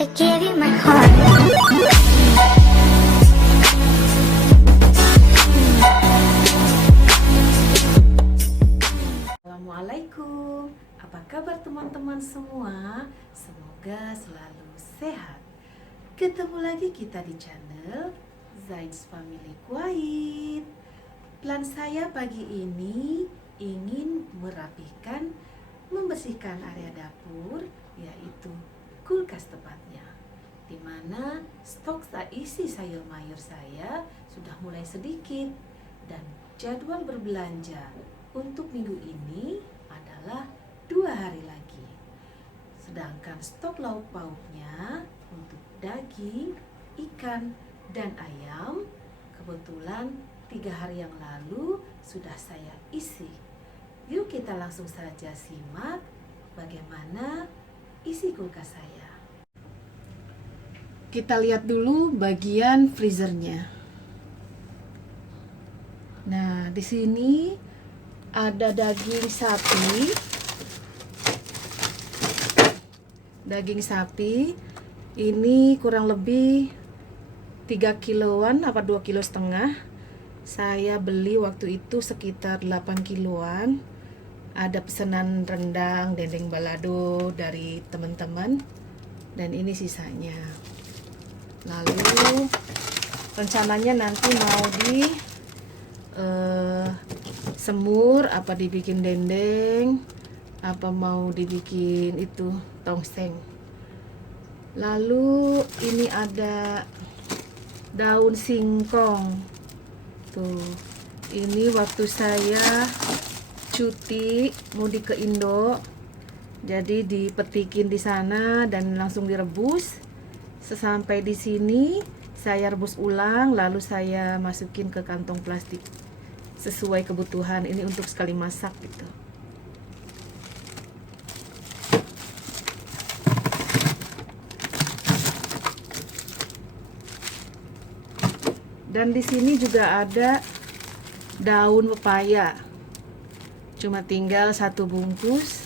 I gave you my heart. Assalamualaikum, apa kabar teman-teman semua? Semoga selalu sehat. Ketemu lagi kita di channel Zaid's Family Kuwait. Plan saya pagi ini ingin merapikan, membersihkan area dapur, yaitu kulkas tepatnya, di mana stok isi sayur mayur saya sudah mulai sedikit dan jadwal berbelanja untuk minggu ini adalah 2 hari lagi. Sedangkan stok lauk pauknya untuk daging, ikan, dan ayam kebetulan 3 hari yang lalu sudah saya isi. Yuk kita langsung saja simak bagaimana isi kulkas saya. Kita lihat dulu bagian freezernya. Nah, di sini ada daging sapi. Daging sapi ini kurang lebih 3 kiloan apa 2 kilo setengah. Saya beli waktu itu sekitar 8 kiloan. Ada pesanan rendang, dendeng balado dari teman-teman, dan ini sisanya. Lalu rencananya nanti mau di semur, apa dibikin dendeng, apa mau dibikin itu tongseng. Lalu ini ada daun singkong. Tuh, ini waktu saya cuti mudik ke Indo, jadi dipetikin di sana dan langsung direbus. Sesampai di sini saya rebus ulang, lalu saya masukin ke kantong plastik sesuai kebutuhan. Ini untuk sekali masak gitu. Dan di sini juga ada daun pepaya. Cuma tinggal 1 bungkus.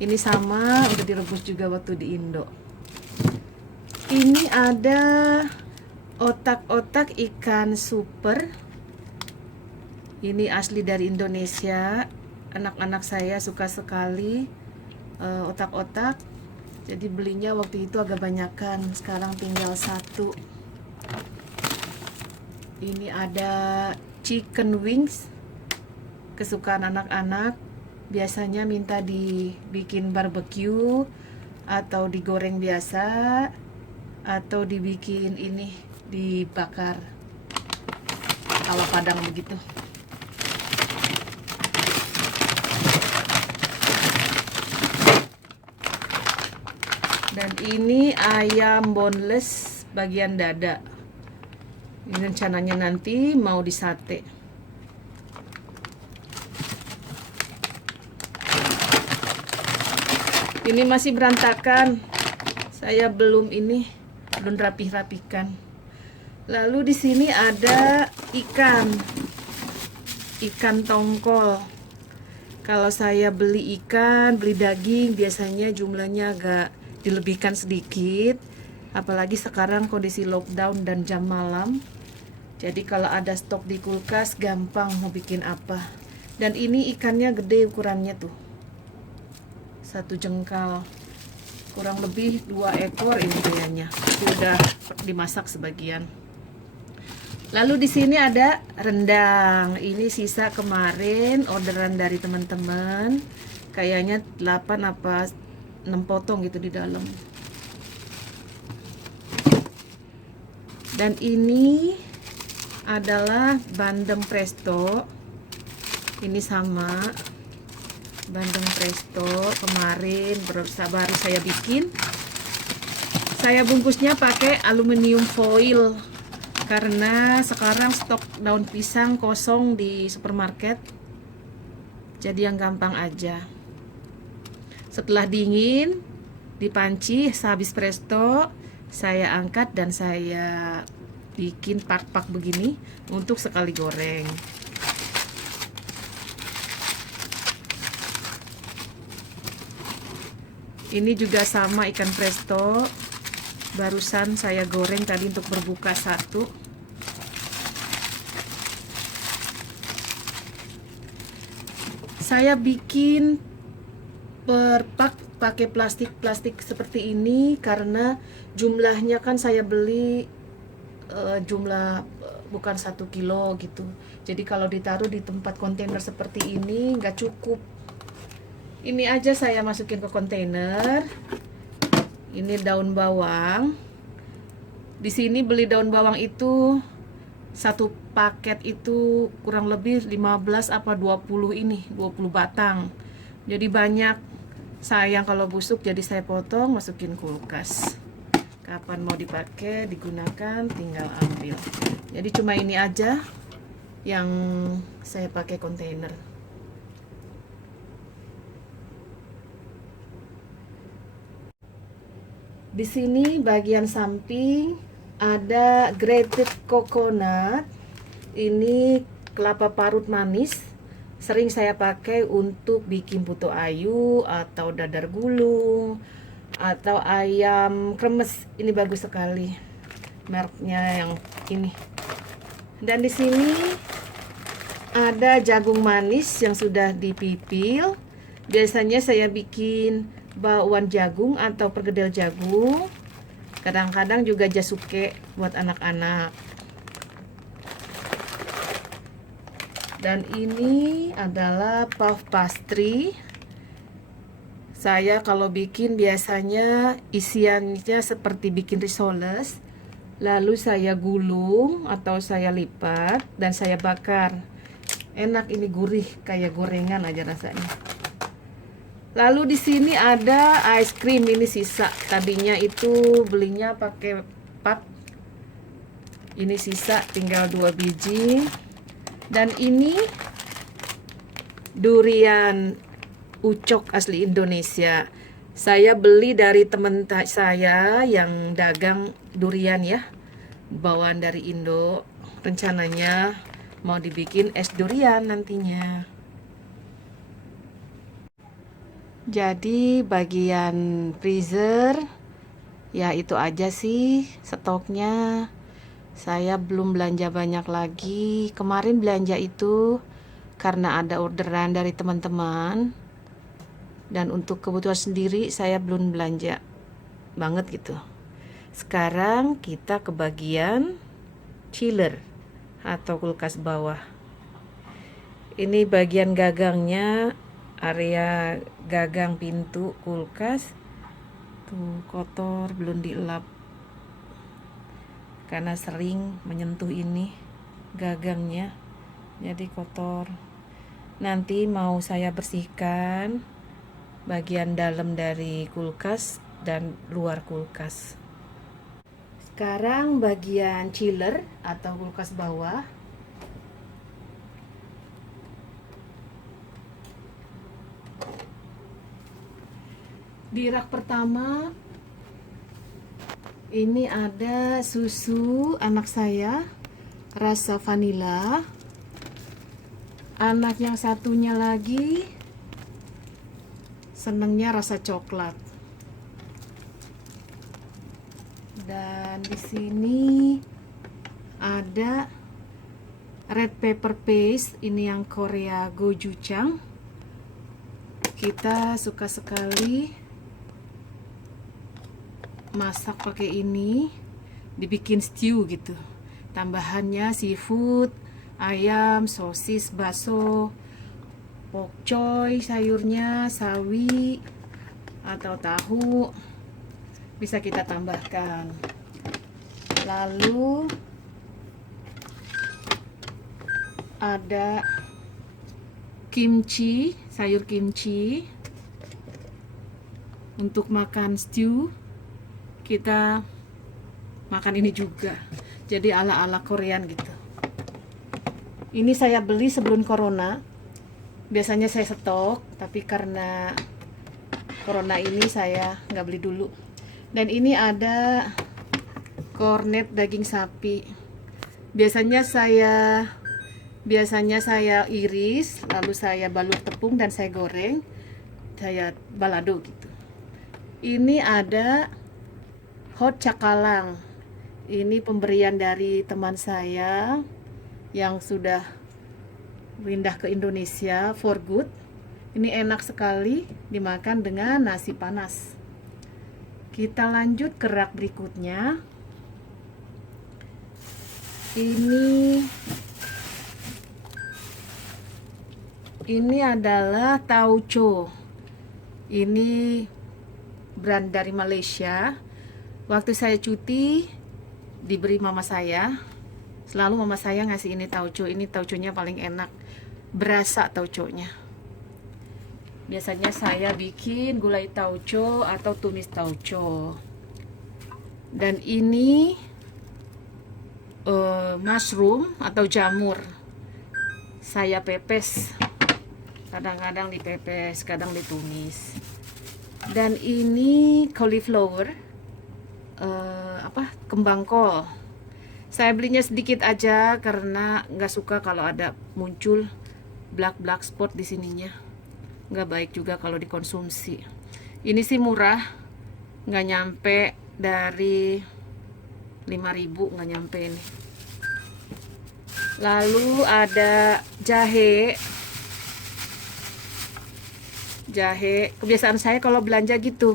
Ini sama udah direbus juga waktu di Indo. Ini ada otak-otak ikan super. Ini asli dari Indonesia. Anak-anak saya suka sekali otak-otak. Jadi belinya waktu itu agak banyakan. Sekarang tinggal 1. Ini ada chicken wings, kesukaan anak-anak. Biasanya minta dibikin barbecue atau digoreng biasa atau dibikin ini dibakar ala Padang begitu. Dan ini ayam boneless bagian dada. Ini rencananya nanti mau disate. Ini masih berantakan. Saya belum rapih-rapihkan. Lalu di sini ada ikan tongkol. Kalau saya beli ikan, beli daging, biasanya jumlahnya agak dilebihkan sedikit. Apalagi sekarang kondisi lockdown dan jam malam. Jadi kalau ada stok di kulkas gampang mau bikin apa. Dan ini ikannya gede ukurannya tuh. 1 jengkal. Kurang lebih 2 ekor ini kayaknya. Sudah dimasak sebagian. Lalu di sini ada rendang. Ini sisa kemarin orderan dari teman-teman. Kayaknya 8 apa 6 potong gitu di dalam. Dan ini adalah bandeng presto. Ini sama bandeng presto kemarin baru saya bikin. Saya bungkusnya pakai aluminium foil karena sekarang stok daun pisang kosong di supermarket. Jadi yang gampang aja. Setelah dingin di panci, sehabis presto saya angkat dan saya bikin pak-pak begini untuk sekali goreng. Ini juga sama ikan presto. Barusan saya goreng tadi untuk berbuka satu. Saya bikin per pak pakai plastik seperti ini karena jumlahnya kan saya beli jumlah bukan 1 kilo gitu. Jadi kalau ditaruh di tempat kontainer seperti ini nggak cukup. Ini aja saya masukin ke kontainer. Ini daun bawang. Di sini beli daun bawang itu satu paket itu kurang lebih 15 apa 20 ini, 20 batang. Jadi banyak. Sayang kalau busuk, jadi saya potong masukin kulkas. Kapan mau dipakai, digunakan, tinggal ambil. Jadi cuma ini aja yang saya pakai kontainer. Di sini bagian samping ada grated coconut. Ini kelapa parut manis. Sering saya pakai untuk bikin putu ayu atau dadar gulung atau ayam kremes. Ini bagus sekali. Mereknya yang ini. Dan di sini ada jagung manis yang sudah dipipil. Biasanya saya bikin bakwan jagung atau perkedel jagung. Kadang-kadang juga jasuke buat anak-anak. Dan ini adalah puff pastry. Saya kalau bikin biasanya isiannya seperti bikin risoles. Lalu saya gulung atau saya lipat dan saya bakar. Enak, ini gurih kayak gorengan aja rasanya. Lalu di sini ada ice cream, ini sisa. Tadinya itu belinya pakai pak. Ini sisa, tinggal 2 biji. Dan ini durian ucok asli Indonesia. Saya beli dari teman saya yang dagang durian ya. Bawaan dari Indo. Rencananya mau dibikin es durian nantinya. Jadi bagian freezer ya itu aja sih stoknya. Saya belum belanja banyak lagi. Kemarin belanja itu karena ada orderan dari teman-teman. Dan untuk kebutuhan sendiri saya belum belanja banget gitu. Sekarang kita ke bagian chiller atau kulkas bawah. Ini bagian gagangnya, area gagang pintu kulkas. Tuh kotor, belum dielap. Karena sering menyentuh ini gagangnya, jadi kotor. Nanti mau saya bersihkan bagian dalam dari kulkas dan luar kulkas. Sekarang bagian chiller atau kulkas bawah. Di rak pertama ini ada susu anak saya rasa vanila. Anak yang satunya lagi senengnya rasa coklat. Dan di sini ada red pepper paste, ini yang Korea gochujang. Kita suka sekali masak pakai ini, dibikin stew gitu. Tambahannya seafood, ayam, sosis, bakso, pokcoy, sayurnya, sawi atau tahu bisa kita tambahkan. Lalu ada kimchi, sayur kimchi. Untuk makan stew kita makan ini juga, jadi ala-ala Korean gitu. Ini saya beli sebelum corona. Biasanya saya stok, tapi karena corona ini saya nggak beli dulu. Dan ini ada kornet daging sapi. Biasanya saya iris, lalu saya balut tepung dan saya goreng, saya balado gitu. Ini ada hot cakalang. Ini pemberian dari teman saya yang sudah pindah ke Indonesia for good. Ini enak sekali dimakan dengan nasi panas. Kita lanjut ke rak berikutnya. Ini adalah tauco. Ini brand dari Malaysia. Waktu saya cuti diberi mama saya. Selalu mama saya ngasih ini tauco. Ini tauconya paling enak. Berasa tauconya. Biasanya saya bikin gulai tauco atau tumis tauco. Dan ini mushroom atau jamur. Saya pepes. Kadang-kadang dipepes, kadang ditumis. Dan ini cauliflower, kembang kol. Saya belinya sedikit aja karena nggak suka kalau ada muncul black spot di sininya. Nggak baik juga kalau dikonsumsi. Ini sih murah, nggak nyampe dari 5.000, nggak nyampe ini. Lalu ada jahe. Kebiasaan saya kalau belanja gitu,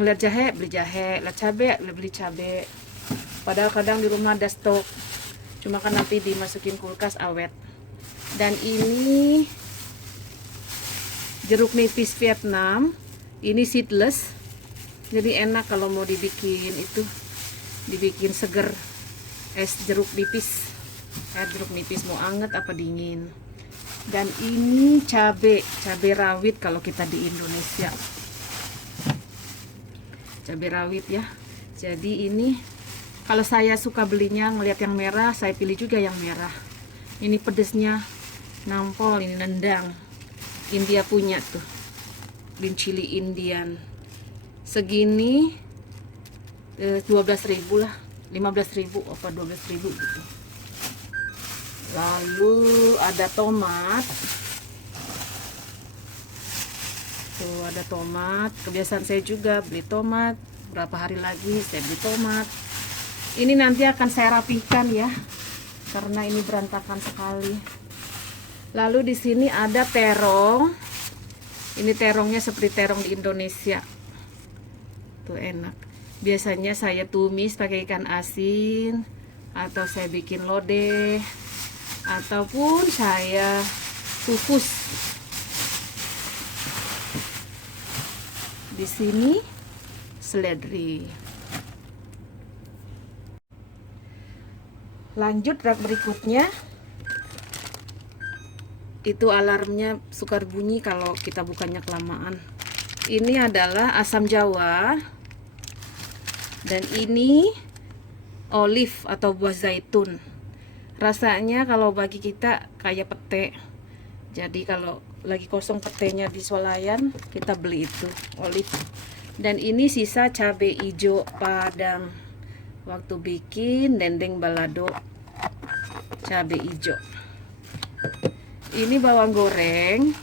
ngeliat jahe beli jahe, lihat cabe beli cabe. Padahal kadang di rumah ada stok, cuma kan nanti dimasukin kulkas awet. Dan ini jeruk nipis Vietnam, ini seedless, jadi enak kalau mau dibikin seger. Es jeruk nipis, jeruk nipis mau anget apa dingin. Dan ini cabai rawit kalau kita di Indonesia, cabai rawit ya. Jadi ini kalau saya suka belinya ngelihat yang merah, saya pilih juga yang merah. Ini pedesnya nampol, ini nendang. India punya tuh, green chili Indian. Segini 12.000 lah, 15.000 apa 12.000 gitu. Lalu ada tomat. Tuh ada tomat. Kebiasaan saya juga beli tomat. Berapa hari lagi saya beli tomat. Ini nanti akan saya rapihkan ya, karena ini berantakan sekali. Lalu di sini ada terong. Ini terongnya seperti terong di Indonesia. Tuh enak. Biasanya saya tumis pakai ikan asin, atau saya bikin lodeh, ataupun saya kukus. Di sini seledri. Lanjut rak berikutnya. Itu alarmnya suka bunyi kalau kita bukanya kelamaan. Ini adalah asam jawa. Dan ini olive atau buah zaitun. Rasanya kalau bagi kita kayak pete. Jadi kalau lagi kosong petenya di swalayan, kita beli itu olive. Dan ini sisa cabai hijau padang. Waktu bikin dendeng balado cabai hijau. Ini bawang goreng.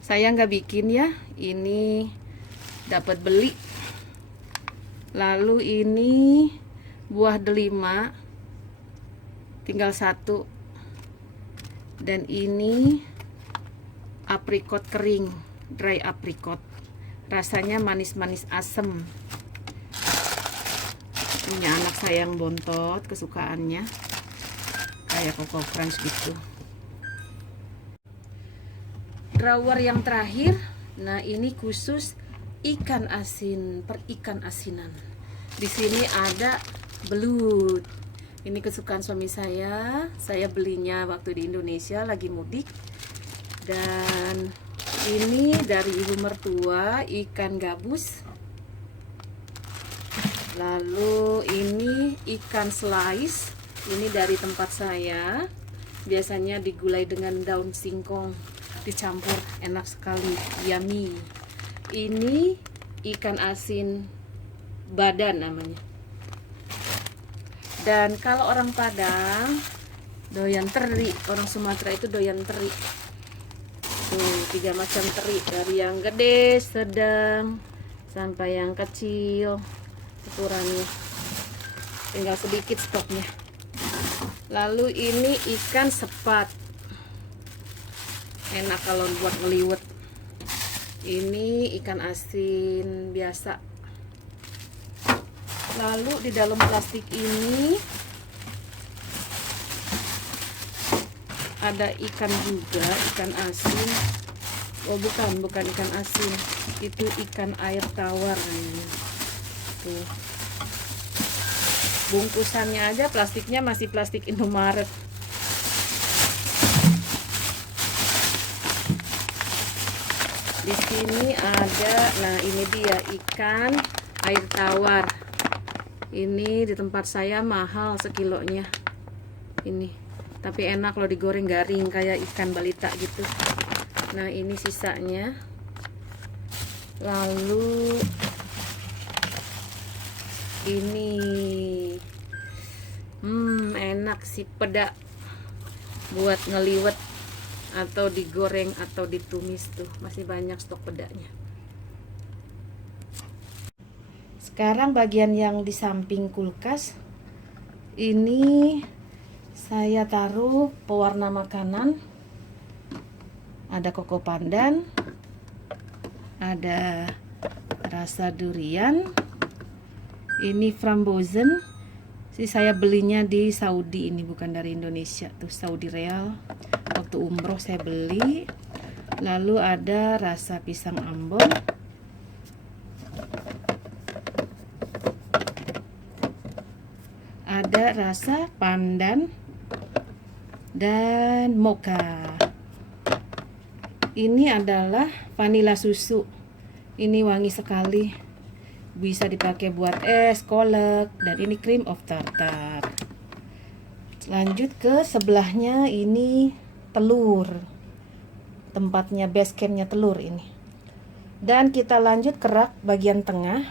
Saya nggak bikin ya. Ini dapat beli. Lalu ini buah delima, tinggal satu. Dan ini aprikot kering, dry aprikot. Rasanya manis-manis asem. Punya anak saya yang bontot, kesukaannya kayak Coco Crunch gitu. Drawer yang terakhir, nah ini khusus ikan asin, perikan asinan. Di sini ada belut. Ini kesukaan suami saya. Saya belinya waktu di Indonesia lagi mudik. Dan ini dari ibu mertua, ikan gabus. Lalu ini ikan slice. Ini dari tempat saya. Biasanya digulai dengan daun singkong, dicampur, enak sekali, yummy. Ini ikan asin badan namanya. Dan kalau orang Padang doyan teri, orang Sumatera itu doyan teri. Tuh 3 macam teri, dari yang gede, sedang, sampai yang kecil ukurannya. tinggal sedikit stoknya. Lalu ini ikan sepat, enak kalau buat ngeliwet. Ini ikan asin biasa. Lalu di dalam plastik ini ada ikan juga, ikan asin. Oh bukan ikan asin, itu ikan air tawar ini. Tuh, bungkusannya aja plastiknya masih plastik Indomaret. Di sini ada, nah ini dia ikan air tawar. Ini di tempat saya mahal sekilonya ini, tapi enak kalau digoreng garing kayak ikan balita gitu. Nah ini sisanya. Lalu ini enak sih, peda buat ngeliwet atau digoreng atau ditumis. Tuh masih banyak stok pedanya. Sekarang bagian yang di samping kulkas ini saya taruh pewarna makanan. Ada koko pandan, ada rasa durian, ini frambozen. Saya belinya di Saudi, ini bukan dari Indonesia. Tuh Saudi real, waktu umroh saya beli. Lalu ada rasa pisang ambon, ada rasa pandan, dan mocha. Ini adalah vanila susu. Ini wangi sekali, bisa dipakai buat es, kolak, dan ini cream of tartar. Lanjut ke sebelahnya, ini telur, tempatnya base campnya telur ini. Dan kita lanjut ke rak bagian tengah.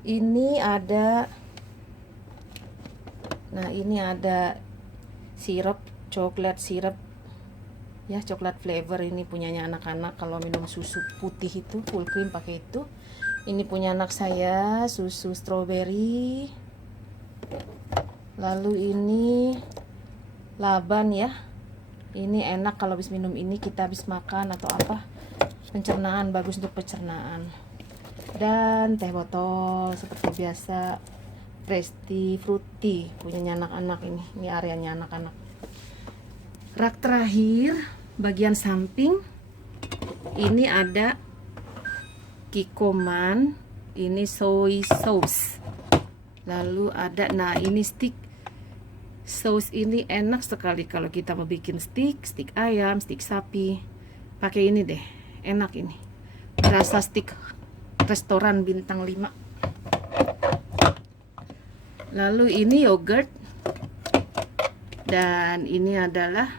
Ini ada, nah ini ada sirup, coklat sirup ya, coklat flavor. Ini punyanya anak-anak kalau minum susu putih itu full cream pakai itu. Ini punya anak saya, susu strawberry. Lalu ini laban ya, ini enak kalau habis minum ini, kita habis makan atau apa, pencernaan, bagus untuk pencernaan. Dan teh botol seperti biasa, Presti Fruity, punyanya anak-anak. Ini areanya anak-anak. Rak terakhir bagian samping ini ada Kikkoman, ini soy sauce. Lalu ada, nah ini stick sauce. Ini enak sekali kalau kita mau bikin stick ayam, stick sapi, pakai ini deh, enak ini, rasa stick restoran bintang 5. Lalu ini yogurt, dan ini adalah,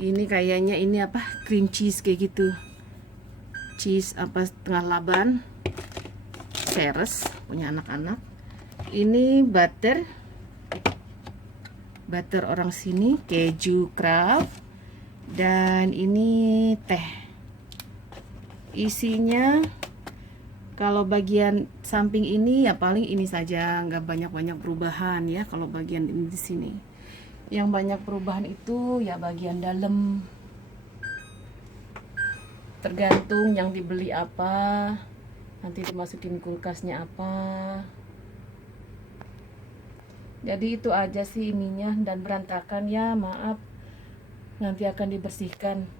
ini kayaknya ini apa, cream cheese kayak gitu, cheese apa setengah laban, Ceres, punya anak-anak. Ini butter orang sini, keju craft, dan ini teh. Isinya kalau bagian samping ini ya paling ini saja, nggak banyak perubahan ya. Kalau bagian ini di sini, yang banyak perubahan itu ya bagian dalam, tergantung yang dibeli apa, nanti dimasukin kulkasnya apa. Jadi itu aja sih ininya, dan berantakan ya, maaf, nanti akan dibersihkan.